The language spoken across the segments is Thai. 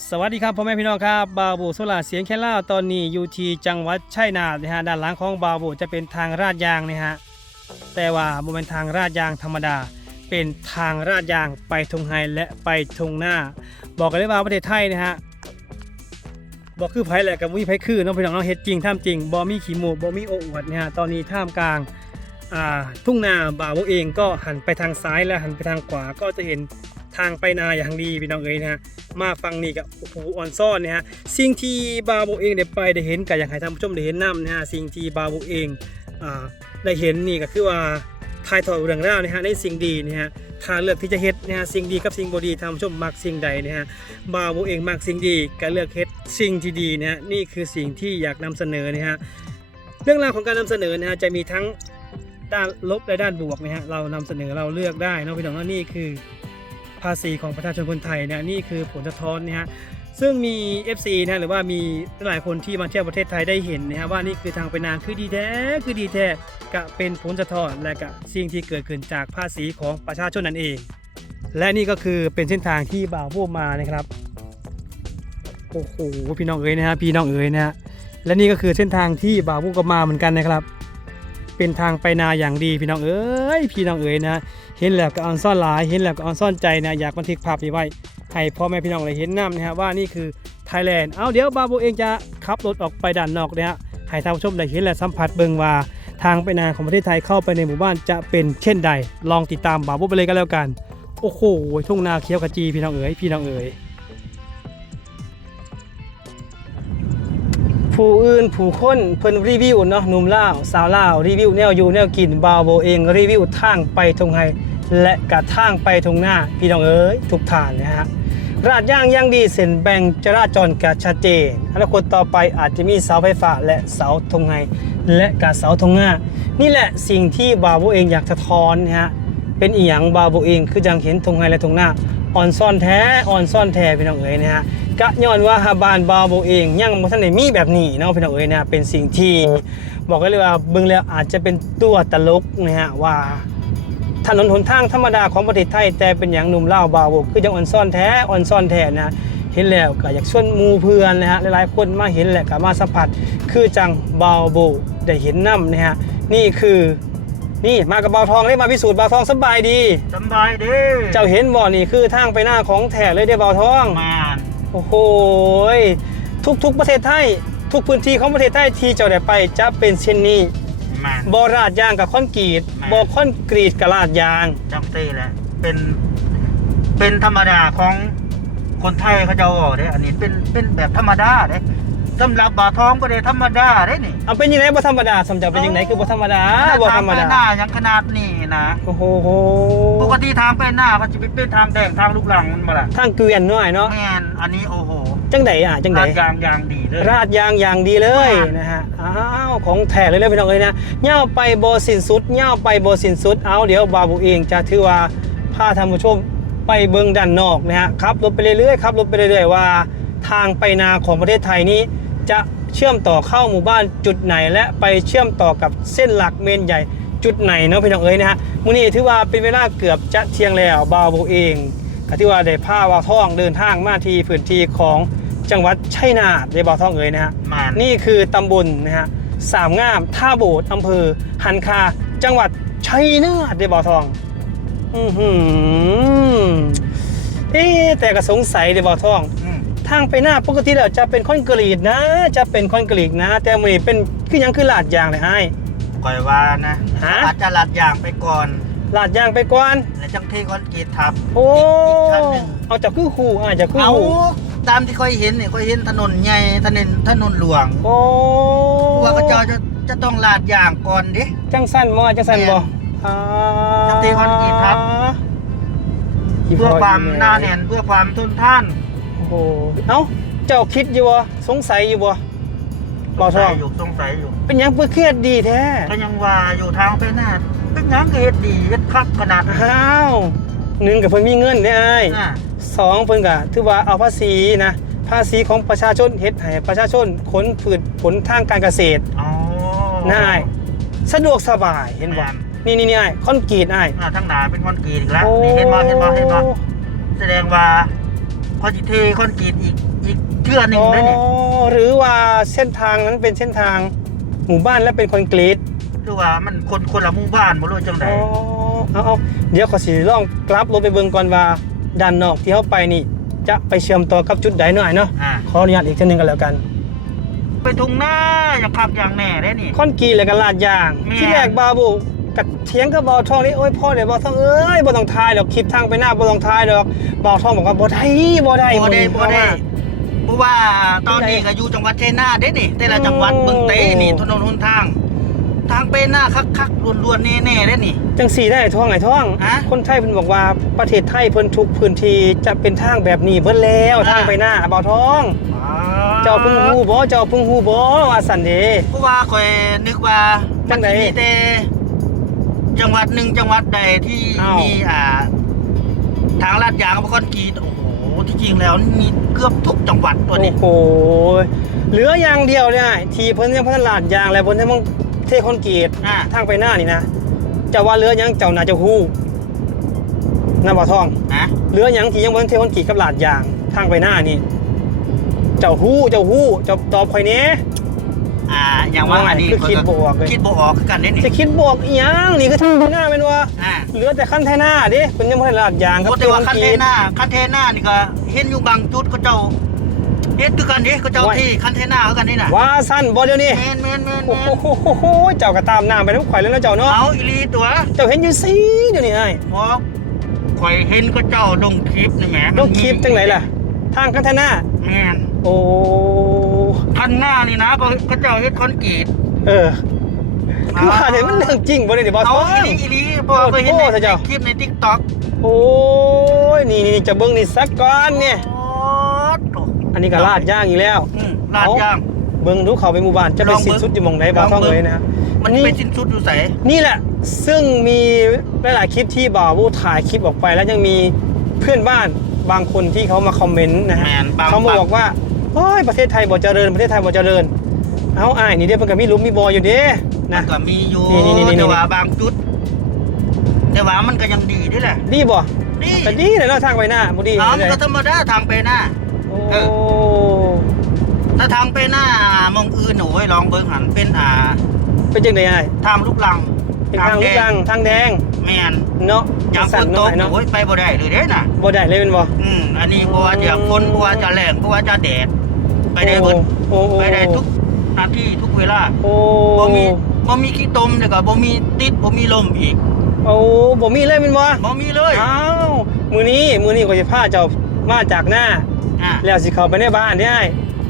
สวัสดีครับพ่อแม่พี่น้องครับบาบูโซลาเสียงแค่ล่าตอนนี้อยู่ที่จังหวัดชัยนาทนะฮะด้านหลังของบาบูจะเป็นทางราดยางนะฮะแต่ว่าบ่เป็นทางราดยางธรรมดา เป็นทางราดยางไปทงไฮและไปทงหน้า บอกกันเลยว่าประเทศไทยนะฮะบอกคือไผแหละกับวิไผคือน้องพี่น้องเนาะเฮ็ดจริงท่ามจริงบ่มีขี้โมกบ่มีโออวดนะฮะตอนนี้ท่ามกลางทุ่งนาบ่าวเองก็หันไปทางซ้ายและหันไปทางขวาก็จะเห็น ทางไปนาอย่างดีพี่น้องเอ๋ยนะฮะมาฟังนี่กับโอ้โหอ่อนซ่อนเนี่ยฮะสิ่งที่บาโบเองได้ไปได้เห็นก็อยากให้ท่านผู้ชมได้เห็นนํนะฮะสิ่งที่บาโบเองอ่าได้เห็นนี่ก็คือว่าถ่ายทอดเรื่องราวนะฮะในสิ่งดีนะฮะถ้าเลือกที่จะเฮ็ดนะฮะสิ่งดีกับสิ่งบ่ดีท่านผู้ชมมักสิ่งใดนะฮะบาโบเองมักสิ่งดีก็เลือกเฮ็ดสิ่งที่ดีนะฮะนี่คือสิ่งที่อยากนำเสนอนะฮะเรื่องราวของการนำเสนอนะฮะจะมีทั้งด้านลบและด้านบวกนะฮะเรานำเสนอเราเลือกได้นะพี่น้องว่านี่คือ ภาษีของประชาชนคนไทยเนี่ยนี่คือผลสะท้อนนะฮะซึ่งมี FC นะหรือว่ามีหลายคนที่มาเที่ยวประเทศไทยได้เห็นนะฮะว่านี่คือทางไปนางคือดีแท้คือดีแท้กะเป็นผลสะท้อนและกะสิ่งที่เกิดขึ้นจากภาษีของประชาชนนั่นเอง และนี่ก็คือเป็นเส้นทางที่บ่าวพวกมานะครับโอ้โหพี่น้องเอ๋ยนะฮะพี่น้องเอ๋ยนะฮะและนี่ก็คือเส้นทางที่บ่าวพวกก็มาเหมือนกันนะครับ เป็นทางไปนาอย่างดีพี่น้องเอ๋ยพี่น้องเอ๋ยนะเห็นแล้วก็ออนซ่อนหลายเห็นแล้วก็ออนซ่อนใจนะอยากบันทึกภาพนี้ไว้ให้พ่อแม่พี่น้องเลยเห็นน้ำนะฮะว่านี่คือไทยแลนด์เอาเดี๋ยวบาโบเองจะขับรถออกไปด้านนอกนะฮะให้ท่านผู้ชมได้เห็นและสัมผัสเบิงว่าทางไปนาของประเทศไทยเข้าไปในหมู่บ้านจะเป็นเช่นใด ลองติดตามบาโบไปเลยกันแล้วกัน โอ้โหทุ่งนาเขียวขจีพี่น้องเอ๋ยพี่น้องเอ๋ย ผู้อื่นผู้คนเพิ่นรีวิวเนาะหนุ่มลาวสาวลาวรีวิวแนวอยู่แนวกินบาโบเองรีวิวทางไปทงไฮและกระทางไปตรงหน้าพี่น้องเอ๋ยทุกฐานนะฮะราดย่างย่างดีเส้นแบ่งจราจรกระชัดเจนอนาคตต่อไปอาจจะมีเสาไฟฟ้าและเสาธงไฮและกระเสาธงหน้า นี่แหละสิ่งที่บาโบเองอยากสะท้อนนะฮะเป็นอีหยังบาโบเองคือยังเห็นธงไฮและธงหน้าอ่อนซ่อนแท้อ่อนซ่อนแท้พี่น้องเอ๋ยนะฮะ กะย้อนว่าฮาบานบาโบเองยังบ่ทันได้มีแบบนี้เนาะพี่น้องเอ๋ยนะฮะเป็นสิ่งที่บอกได้เลยว่าเบิ่งแล้วอาจจะเป็นตัวตลกนะฮะว่าถนนหนทางธรรมดาของประเทศไทยแต่เป็นอย่างหนุ่มเล่าวบาวกคือยังอ่อนซ่อนแท้อ่อนซ่อนแท้นะเห็นแล้วก็อยากชวนหมูเพื่อนนะฮะหลายๆคนมาเห็นแหละก็มาสัมผัสคือจังบาวโบได้เห็นน้ำนะฮะนี่คือนี่มากับบ่าวทองได้มาพิสูจน์บ่าวทองสบายดีสำบายเด้เจ้าเห็นบ่นี่คือทางไปหน้าของแท้เลยได้อบ่าวทองมา โอ้โหยทุกๆประเทศไทย ทุกพื้นที่ของประเทศไทยที่เจ้าได้ไปจะเป็นเช่นนี้มาบอราดยางกับคอนกรีตมาบอคอนกรีตกับลาดยางจังซี่แหละเป็นเป็นธรรมดาของคนไทยเขาจะบอกเด้อันนี้เป็นเป็นแบบธรรมดาเด้ สำหรับบาทองก็ได้ธรรมดาเด้นี่เอาเป็นยังไงบ่ธรรมดาสำจักเป็นยังไงคือบ่ธรรมดาบ่ธรรมทงไปดาหน้ายังขนาดนี้นะโอ้โหโหปกติทางไปหน้ามันจะเป็นทางแดงทางลูกหลังมันมาละทางเกวียนน้อยเนาะแม่นอันนี้โอ้โหจังไดอะจังไดลาดยางยางดีเลยราดยางอย่างดีเลยนะฮะอ้าวของแท้เลยเลยพี่น้องเอ้ยนะย่าวไปบ่สิ้นสุดย่าวไปบ่สิ้นสุดเอาเดี๋ยวบาบูเองจะถือว่าพาท่านผู้ชมไปเบิ่งด้านนอกนะฮะขับรถไปเรื่อยๆขับรถไปเรื่อยๆว่าทางไปนาของประเทศไทยนี้ จะเชื่อมต่อเข้าหมู่บ้านจุดไหนและไปเชื่อมต่อกับเส้นหลักเมนใหญ่จุดไหนเนาะพี่น้องเอ้ยนะฮะมื้อนี้ถือว่าเป็นเวลาเกือบจะเที่ยงแล้วบาวโบเองก็ที่ว่าได้พาวาวท่องเดินทางมาที่พื้นที่ของจังหวัดชัยนาทได้บาวท่องเอ้ยนะฮะมานี่คือตำบลนะฮะสามงามท่าโบดอำเภอหันคา จังหวัดชัยนาทได้บาวทองอือหือเอ๊ะแต่ก็สงสัยได้บาวทองอืม ทางไปหน้าปกติแล้วจะเป็นคอนกรีตนะ จะเป็นคอนกรีตนะ แต่มื้อนี้เป็นคือหยังคือลาดยางเลยไอ้ายก่อยว่านะฮะอาจจะลาดยางไปก่อนลาดยางไปก่อนแล้วจังที่คอนกรีตทับโอ้อีกขั้นหนึ่งเอาจากคือคู่อ่าจากคือเอาคู่ตามที่ค่อยเห็นเนี่ยค่อยเห็นถนนใหญ่ถนนถนนหลวงโอ้พวกเขาเจ้าจะจะต้องลาดยางก่อนดิจังสั้นบ่จังสั้นบ่แม่นอ่าจะตีคอนกรีตครับเพื่อความหนาแน่นเพื่อความทนท่านโอ้โหเอ้าเจ้าคิดอยู่บ่สงสัยอยู่บ่บ่ทองอยู่สงสัยอยู่เป็นหยังเพื่อเครียดดีแท้ก็ยังว่าอยู่ทางไปหน้าเป็นหยังก็เฮ็ดดีเฮ็ดคักขนาดนั้นอ้าวหนึ่งกับเพิ่นมีเงินได้อ้าย น่ะสองเพิ่นก็ถือว่าเอาภาษีนะ ภาษีของประชาชนเฮ็ดให้ประชาชนขนพืชผลทางการเกษตรอ๋อง่ายสะดวกสบายเห็นบ่แม่นี่นี่นี่อ้ายคอนกรีตอ้ายอ่าทั้งหนาเป็นคอนกรีตอีกแล้วนี่เห็นบ่เห็นบ่เห็นบ่แสดงว่า เขาสิเทคอนกรีตอีกอีกเทื่อหนึงอ๋อได้นี่หรือว่าเส้นทางนั้นเป็นเส้นทางหมู่บ้านและเป็นคอนกรีตหรือว่ามันคนคนละหมู่บ้านบ่รู้จังไดอ๋อเอาเอาเดี๋ยวขอสิลองกลับรถไปเบิ่งก่อนว่าด้านนอกที่เขาไปนี่ จะไปเชื่อมต่อกับจุดใดหน่อยเนาะอ่าขออนุญาตอีกทีหนึงกันแล้วกัน ไปทุ่งนาอย่างขับอย่างแน่ได้นี่คอนกรีตแล้วก็ลาดยางแม่ที่แรกบาบู กับเถียงกับบอทองนี่โอ้ยพ่อเดี๋ยวบอทองเอ้ยบ่ต้องทายดอกคลิปทางไปหน้าบ่ต้องทายดอกบอทองบอกว่าบ่ได้บ่ได้บ่ได้เพบ่ราะได้ว่าเพราะว่าตอนนี้ก็อยู่จังหวัดชัยนาทเด้นี่แต่ละจังหวัดโอ้เบิ่งเต้นี่ถนนหนทาง ทางไปหน้าคักๆล้วนๆแน่ๆเด้นี่ จังสีได้ท้องไอ้ท้องฮะคนไทยเพิ่นบอกว่าประเทศไทยเพิ่นทุกพื้นที่จะเป็นทางแบบนี้เบิดแล้วอ่าทางไปหน้าบอทองเจ้าเพิ่งฮู้บ่เจ้าเพิ่งฮู้บ่ว่าสั่นเด้เพราะว่าข่อยนึกว่าจังใดมันสิมีแต่ จังหวัดหนึ่งจังหวัดใดที่อ้าว มีอ่า ทางลาดยางกับคอนกรีตโอ้โหที่จริงแล้วมีเกือบทุกจังหวัดตัวนี้ โอ้โหเหลืออย่างเดียวเนี่ยที่เพิ่นยังพัฒนาลาดยางแล้วเพิ่นยังต้องเทคอนกรีตอ่า ทางไปหน้านี่นะจะว่าเหลือหยังเจ้าน่าจะฮู้นะบ่ทองฮะเหลือหยังที่ยังบ่ทันเทคอนกรีตกับลาดยางทางไปหน้านี่ เจ้าฮู้เจ้าฮู้เจ้าตอบข่อยแหน่ อ่าอย่างว่าอันนี้คือคิดบ่ออกเลย คิดบ่ออกคือกันเด้นี่จะคิดบวกอีหยังนี่คือทางไปหน้าแม่นว่าอ่าเหลือแต่คันแท่หน้าเด้เพิ่นยังบ่ทันลาดยางกับโอ้แต่ว่าคันเทน่าคันเทน่านี่ก็เห็นอยู่บางจุดก็เจ้าเฮ็ดคือกันเด้ก็เจ้าที่คันเทน่าคือกันนี่น่ะว่าสั้นบ่เดี๋ยวนี้แม่นแม่นแม่นโอ้แม่นโหเจ้าก็ตามน้ำไปน้ำข่อยแล้วเนาะเจ้าเนาะเอาอีหลีตัวเจ้าเห็นอยู่สิเดี๋ยวนี้ไอ้หมอข่อยเห็นก็เจ้าลงคลิปนี่แหมต้องคลิปจังไหนล่ะ ทางคันแท่หน้าแม่นโอ้ คันหน้านี่นะก็ก็เจ้าเฮ็ดคอนกรีตเออ คือว่าเนี่ยมันเรื่องจริงบ่ได้ดิบ่เอาท้องอีหลีอีหลีเพราะว่าเคยเห็นโอ้โหในเจ้าคลิปใน TikTok โอ้ยนี่นี่จะเบิ่งนี่สักก่อนเนี่ยโอ้โถอันนี้ก็ลาดย่างอีกแล้วอืมลาดย่าง เบิ่งดูเขาไปหมู่บ้านจะไปลองเบิ่งสิ้นสุดอยู่หมองไหนบ่ท้องลองเบิ่งเลยนะมันนี่เป็นสิ้นสุดอยู่ไสนี่แหละ ซึ่งมีหลายๆคลิปที่บ่าววูถ่ายคลิปออกไปแล้วยังมีเพื่อนบ้านบางคนที่เขามาคอมเมนต์นะฮะแม่นบางเขามาบอกว่า โอ้ยประเทศไทยบ่เจริญประเทศไทยบ่เจริญ เอาอ้ายนี่เด้เพิ่นก็มีหลุมมีบ่ออยู่เด้มันะนก็มีอยู่นี่นี่นี่นี่ แต่ว่าบางจุด แต่ว่ามันก็ยังดีด้วยแหละดีบ่ดีก็ดีเลยเนาะทางไปหน้าบ่ดีถามเลยก็ธรรมดาทางไปหน้าโอ้เอถ้าทางไปหน้ามองอื่นโอ้ยลองเบิ่งหันเป็นอ่าเป็นจังได๋อ้ายทางลูกลังเป็นทางลูกรังทางแดงแม่นเนาะอย่างฝสั่นนตเนาะกอ้ายเนาะโอ้ยไปบ่ได้เลยเด้น่ะ บ่ได้เลยเป็นบ่ อืมอันนี้เพราะว่าจะฝนเพราะว่าจะแรงเพราะว่าจะแดด ไปได้เบิดโอ้โอ้ไปได้ทุกนาทีทุกเวลาโอ้บ่มีบ่มีขี้ตมแล้วก็บ่มีติดบ่มีลมอีกโอ้บ่มีเลยเป็นบ่บ่มีเลยอ้าวมื้อนี้มื้อนี้ก็สิพาเจ้ามาจากหน้า อะแล้วสิเข้าไปในบ้านได้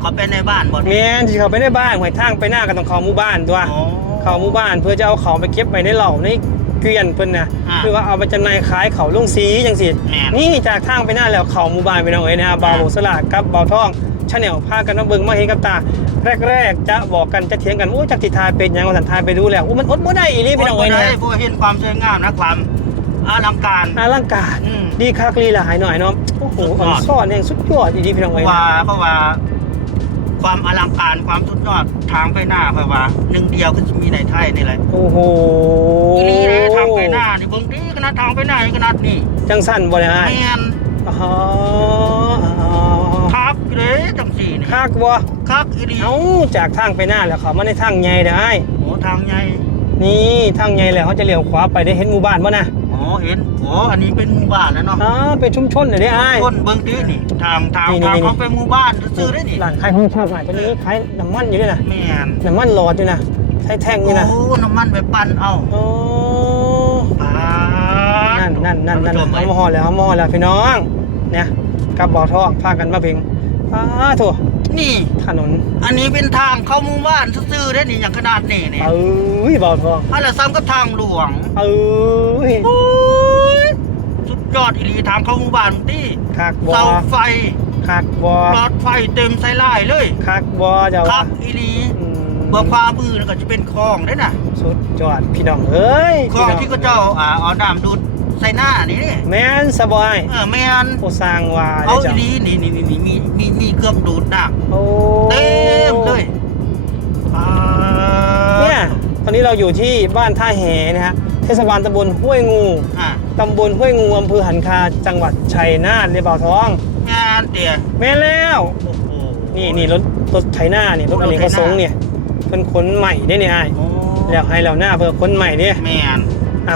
เขาเป็นในบ้านบ่แม่นสิเข้าไปในบ้านหวยทางไปหน้าก็ต้องเข้าหมู่บ้านตัว อ๋อเข้าหมู่บ้านเพื่อจะเอาของไปเก็บไว้ในเหล่าในเกวียนเพิ่นน่ะอ่าคือว่าเอาไปจำหน่ายขายเขาลงสีจังซี่แม่น นี่จากทางไปหน้าแล้วเข้าหมู่บ้านไปน้องเอ้ยนะฮะบ่าวสลากกับบ่าวทองชาแนลพากันมาเบิ่งมาเห็นกับตา แรกๆ จะบอกกันจะเถียงกันโอ้จักสิทายเป็นหยังว่าสันทายไปดูแล้วโอ้มันอดบ่ได้อีหลีพี่น้องเอ้ยบ่นะได้ผู้เห็นความสวยงามนะความอลังการอลังการอืม ดีคักลีหลายหน่อยเนาะโอ้โหสุดยอ่ออดนซ่อนแห่งสุดยอดอีหลีพี่น้องเพเอ้ยราะนะ ว่าเพราะว่า ความอลังการความสุดยอดทางไปหน้าเพราะว่าหนึ่งเดียวก็จะมีในไทยนี่แหละโอ้โหอีนี่เลยทางไปหน้านี่เบิ่งดีขนาดทางไปหน้านี่ขนาดนี้จังสั่นบ่ได้แม่นอ๋อคักเลยจังสี่นี่คักบ่คักอีดีเอ้าจากทางไปหน้าแล้วเขามาในทางใหญ่ได้โอ้ทางใหญ่นี่ทางใหญ่แล้วเขาจะเลี้ยวขวาไปได้เห็นหมู่บ้านบ่นะ อ๋อเห็นโอ้อันนี้เป็นหมู่บ้านแล้วเนาะอ๋อเป็นชุมชนเลยเด้อ้ายคนเบิ่งดีนี่ทางทางนี่นี่ทางนี่เขาไปหมู่บ้านซื้อได้นี่ร้านขายของชอบหายเป็นนี้ขายน้ำมันอยู่ด้วยนะแม่นน้ำมันหลอดอยู่นะใช้แท่งอยู่นะโอ้น้ำมันไปปั่นเอาโอ้ปาดนั่นนั่นนั่นนั่นท่าผู้ชมเอามาห่อแล้วเอามาห่อแล้วพี่น้องเนี่ยกับบ่อทองพากันมาเพ่งอ้าถั่ว นี่ ถนนอันนี้เป็นทางเข้าหมู่บ้านซื่อๆได้นี่อย่างขนาดนี้นี่เอ้ยบ่อทองอันละซ้ำกับทางหลวงเอ้ยโอ้ยสุดยอดอีหลีทางเข้าหมู่บ้านที่คักบ่เสาไฟคักบ่หลอดไฟเต็มไซไลน์เลยคักบ่เจ้าครัว่าบอีหลีอืมเบื้องขวามือนั่นก็จะเป็นคลองได้น่ะ สุดยอดพี่น้องเอ้ยคลองพี่น้ที่ก็เจ้าอ่าเอาน้ำดูดใส่หน้านี่นี่แม่นสบายเออแม่นโอสร้างว่าเอาเจ้าอีหลีนี่นี่นี่มี มีมีเครื่องดูดน้โอ้ำเต็มเลยอ่าเนี่ยตอนนี้เราอยู่ที่บ้านท่าแหนะฮะเทศบาลตำบลห้วยงูอ่าตำบลห้วยงูอำเภอหันคาจังหวัดชัยนาทเรียบบ่าวทอง งานนเตี่ยแม่นแล้ว โอ้โห นี่นี่รถรถไถนาเนี่ยรถอเนกประสงค์เนี่ยเพิ่นขนใหม่ได้เนี่ยไอ้ายโอ้แล้วให้เราหน้าเพิ่นขนใหม่เนี่ยแมนอะ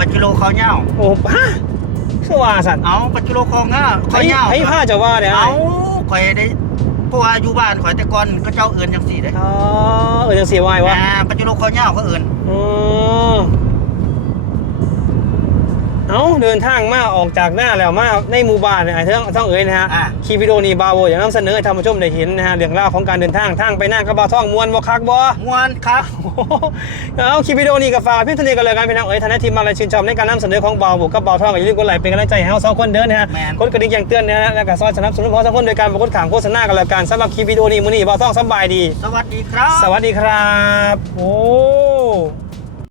ปัจจุโลเขาเหย้าโอ้ฮะ คือว่าสันเอาปัจจุโลเขาเงาเขาไอ้เหย้าไอ้ผ้าจะว่าเนี่ยไอ้าเอายข่อยได้เพราะว่าอยู่บ้านข่อยแต่ก่อนเขาเจ้าเอิ้นจังซี่เด้อ๋อเออจังสีวายวะอ่าปัจจุโลเขาเหย้าเขาเอิ้นอืม เอาเดินทางมาออกจากหน้าแล้วมาในหมู่บ้านเนี่ยไอ้เท่องต้องเอ๋ยนะฮะอ่าคลิปวิดีโอนี้บาโวอยากนำเสนอให้ท่านผู้ชมได้เห็นนะฮะเรื่องราวของการเดินทางทางไปหน้ากระบะท่องมวนบ่คักบ่ม่วนครับ โอ้โหเอาคลิปวิดีโอนี้กับฝากเพี่อนทะเลกันเลยกันพี่น้องเอ๋ยท่านทีมมาอะไรชื่นชอบในการนำเสนอของบาโวกับบ่าวท่องก็อย่าลืมกดไลค์เป็นกำลังใจให้เราสองคนเดินนะฮะแม่น กดกระดิ่งแจ้งเตือนนะฮะแล้วก็ซอยสนับสนุนพอสองคนโดยการประกดขางโฆษณากันแล้วกันสำหรับคลิปวิดีโอนี้มื้อนี้บ่าวท่องสำบายดี สวัสดีครับ สวัสดีครับ โอ้